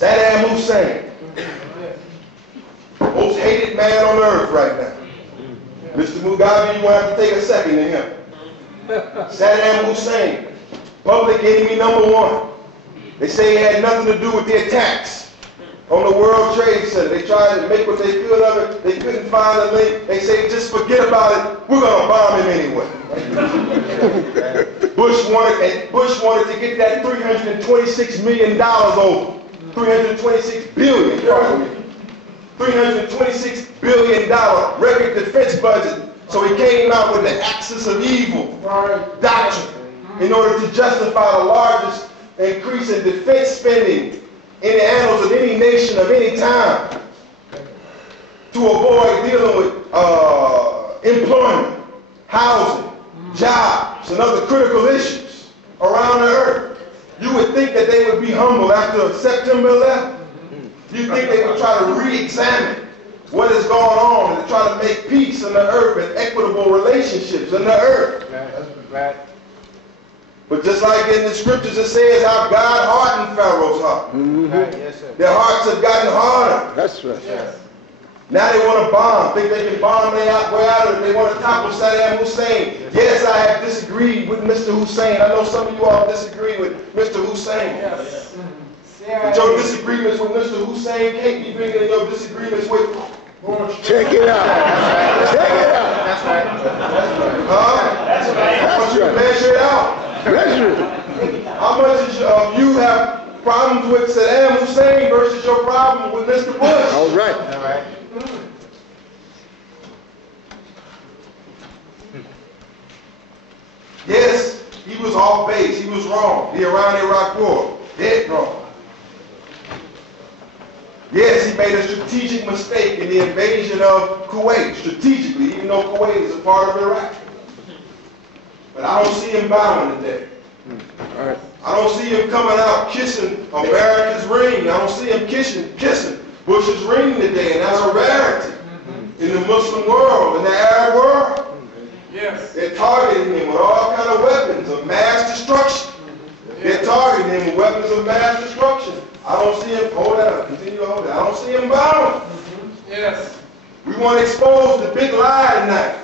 Saddam Hussein. Most hated man on earth right now. Mr. Mugabe, you won't have to take a second to him. Saddam Hussein, public enemy #1. They say he had nothing to do with the attacks on the World Trade Center. They tried to make what they could of it. They couldn't find a link. They say, just forget about it. We're going to bomb him anyway. Bush wanted to get that $326 million over. $326 billion. $326 billion record defense budget. So he came out with the axis of evil doctrine in order to justify the largest increase in defense spending in the annals of any nation of any time to avoid dealing with employment, housing, jobs, and other critical issues around the earth. You would think that they would be humble after September 11th. You think they would try to re-examine what is going on and try to make peace on the earth and equitable relationships on the earth. Right. But just like in the scriptures it says how God hardened Pharaoh's heart. Right. Yes, sir. Their hearts have gotten harder. That's right. Yes. Now they want to bomb, think they can bomb their way out of it. They want to topple Saddam Hussein. Yes, I have disagreed with Mr. Hussein. I know some of you all disagree with Mr. Hussein. Yes. But your disagreements with Mr. Hussein can't be bigger than your disagreements with... Check it out. Check it out. That's right. Huh? That's right. That's right. Measure it out. Measure it. How much of you have problems with Saddam Hussein versus your problem with Mr. Bush? All right. All right. Yes, he was off base. He was wrong. The Iran-Iraq war. Dead wrong. Yes, he made a strategic mistake in the invasion of Kuwait, strategically, even though Kuwait is a part of Iraq. But I don't see him bowing today. All right. I don't see him coming out kissing America's ring. I don't see him kissing Bush's ring today, and that's a rarity in the Muslim world, in the Arab world. Yes. They're targeting him with all kind of weapons of mass destruction. They're targeting him with weapons of mass destruction. I don't see him, hold that, continue to hold that. I don't see him bowing. Yes. We want to expose the big lie tonight.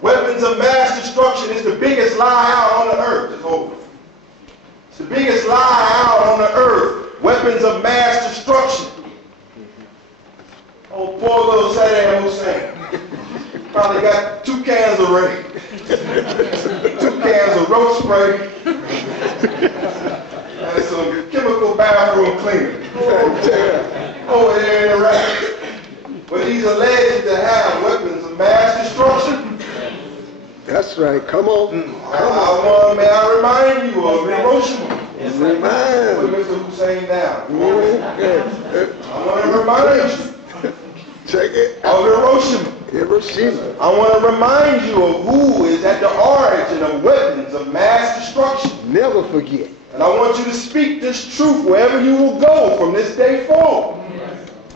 Weapons of mass destruction is the biggest lie out on the earth. It's over. It's the biggest lie out on the earth. Weapons of mass destruction. Oh, poor little Saddam Hussein. Probably got 2 cans of rain. 2 cans of roach spray. And some chemical bathroom cleaner. Over there in Iraq. But he's alleged to have weapons of mass destruction. That's right. Come on. May I remind you of Hiroshima? Yes, remind. Put Mr. Hussein down. Okay. I want to remind you Check it of out. Hiroshima. Hiroshima. I want to remind you of who is at the origin of weapons of mass destruction. Never forget. And I want you to speak this truth wherever you will go from this day forward.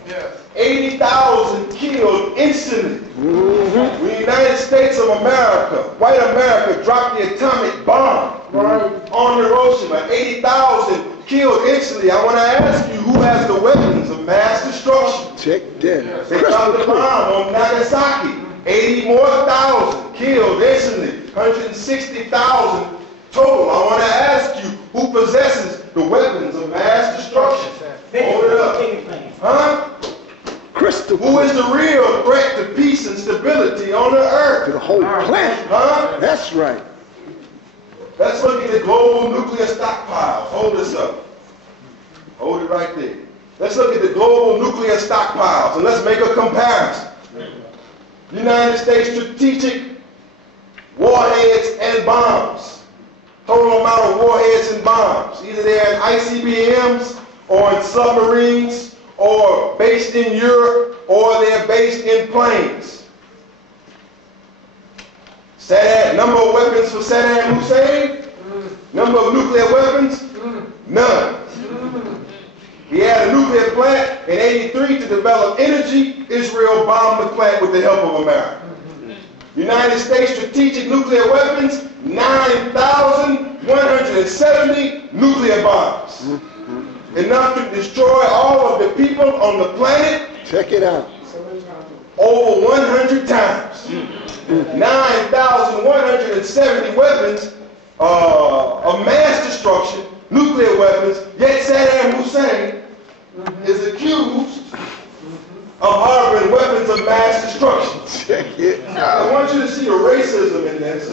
Yes. 80,000 killed instantly. Mm-hmm. When the United States of America, white America, dropped the atomic bomb on Hiroshima, 80,000 killed instantly. I want to ask you, who has the weapons of mass destruction? Check that. They dropped the bomb on Nagasaki, 80,000 killed instantly, 160,000 total. I want to ask you, who possesses the weapons of mass destruction? Hold it up. Huh? Crystal. Who is the real threat to peace and stability on the To earth? the whole planet. Huh? That's right. Let's look at the global nuclear stockpiles. Hold this up. Hold it right there. Let's look at the global nuclear stockpiles and let's make a comparison. United States strategic warheads and bombs. Total amount of warheads and bombs. Either they're in ICBMs or in submarines or based in Europe or they're based in planes. Number of weapons for Saddam Hussein? Number of nuclear weapons? None. He had a nuclear plant in '83 to develop energy. Israel bombed the plant with the help of America. United States strategic nuclear weapons, 9,170 nuclear bombs. Enough to destroy all of the people on the planet. Check it out. Over 100 times. 9,170 weapons of mass destruction, nuclear weapons, yet Saddam Hussein is accused of harboring weapons of mass destruction. Check it I out. want you to see the racism in this.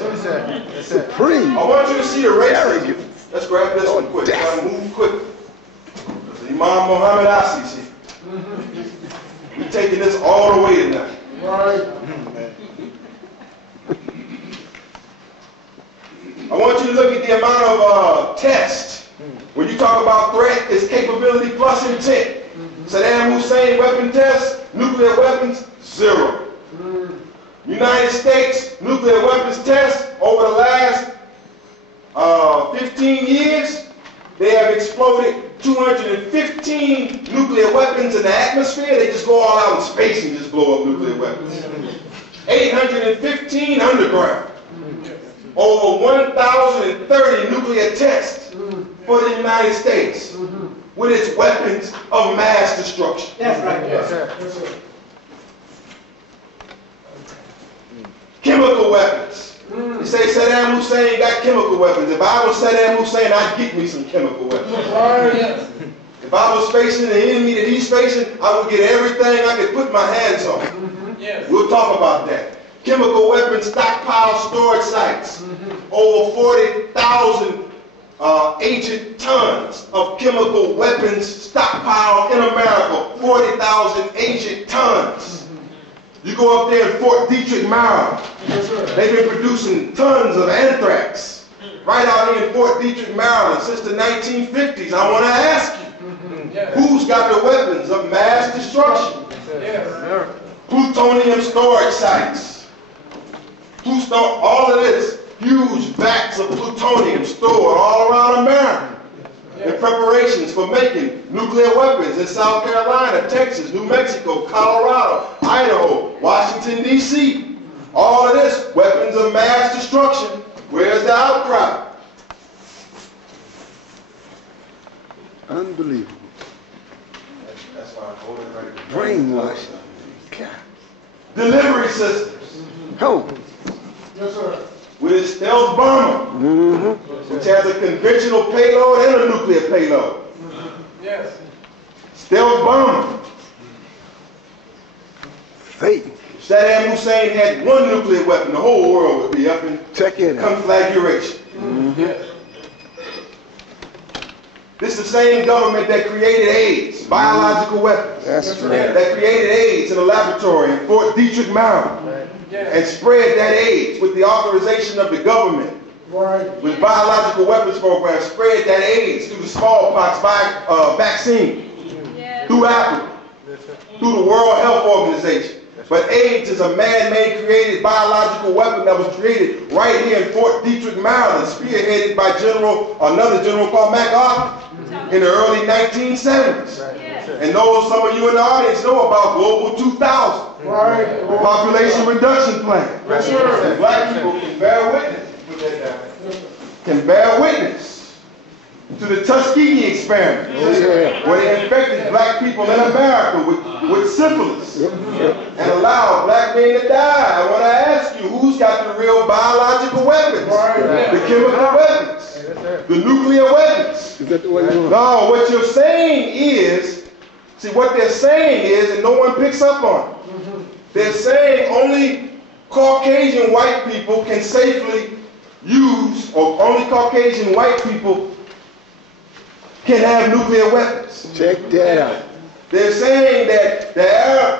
Supreme. I want you to see the racism. Let's grab this one quick. Gotta move quick. Imam Muhammad Asi's here. We're taking this all the way tonight. Right. I want you to look at the amount of tests. When you talk about threat, it's capability plus intent. Saddam Hussein weapon tests, nuclear weapons, 0. United States nuclear weapons tests over the last 15 years, they have exploded 215 nuclear weapons in the atmosphere. They just go all out in space and just blow up nuclear weapons. 815 underground. Over 1,030 nuclear tests for the United States with its weapons of mass destruction. That's right. Yes, sir. Yes, sir. Chemical weapons. They say Saddam Hussein got chemical weapons. If I was Saddam Hussein, I'd get me some chemical weapons. Right. Yes. If I was facing the enemy that he's facing, I would get everything I could put my hands on. Yes. We'll talk about that. Chemical weapons stockpile storage sites. Over 40,000 ancient tons of chemical weapons stockpiled in America. 40,000 ancient tons. You go up there in Fort Detrick, Maryland. Yes, sir. They've been producing tons of anthrax right out here in Fort Detrick, Maryland since the 1950s. I want to ask you, Yes. who's got the weapons of mass destruction? Yes. Plutonium storage sites. Who's all of this? Huge vats of plutonium stored all around America in preparations for making nuclear weapons in South Carolina, Texas, New Mexico, Colorado, Idaho, Washington, D.C. All of this, weapons of mass destruction. Where's the outcry? Unbelievable. That's why I hold it right there. Brainwashing. Delivery systems. Oh. Yes, sir. With its stealth bomber, which has a conventional payload and a nuclear payload. Yes. Stealth bomber. Fake. If Saddam Hussein had one nuclear weapon, the whole world would be up in Check it out. conflagration. Yes. This is the same government that created AIDS, biological weapons. That's right. That created AIDS in a laboratory in Fort Detrick, Maryland, and spread that AIDS with the authorization of the government. Right. With biological weapons program, spread that AIDS through the smallpox vaccine, through Africa, through the World Health Organization. But AIDS is a man-made created biological weapon that was created right here in Fort Detrick, Maryland, spearheaded by another general called MacArthur in the early 1970s. And some of you in the audience know about Global 2000, Right. Population Reduction Plan. Yes, sir. Black people can bear witness. Put that down. Can bear witness to the Tuskegee experiment, where they infected black people in America with syphilis and allowed black men to die. I want to ask you, who's got the real biological weapons? The chemical weapons, the nuclear weapons. Is that the way you want? No, what you're saying is, see, what they're saying is, and no one picks up on it, they're saying only Caucasian white people can safely use, or only Caucasian white people can have nuclear weapons. Check that out. They're saying that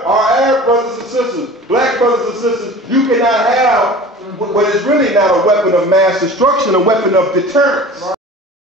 our Arab brothers and sisters, black brothers and sisters, you cannot have what is really not a weapon of mass destruction, a weapon of deterrence.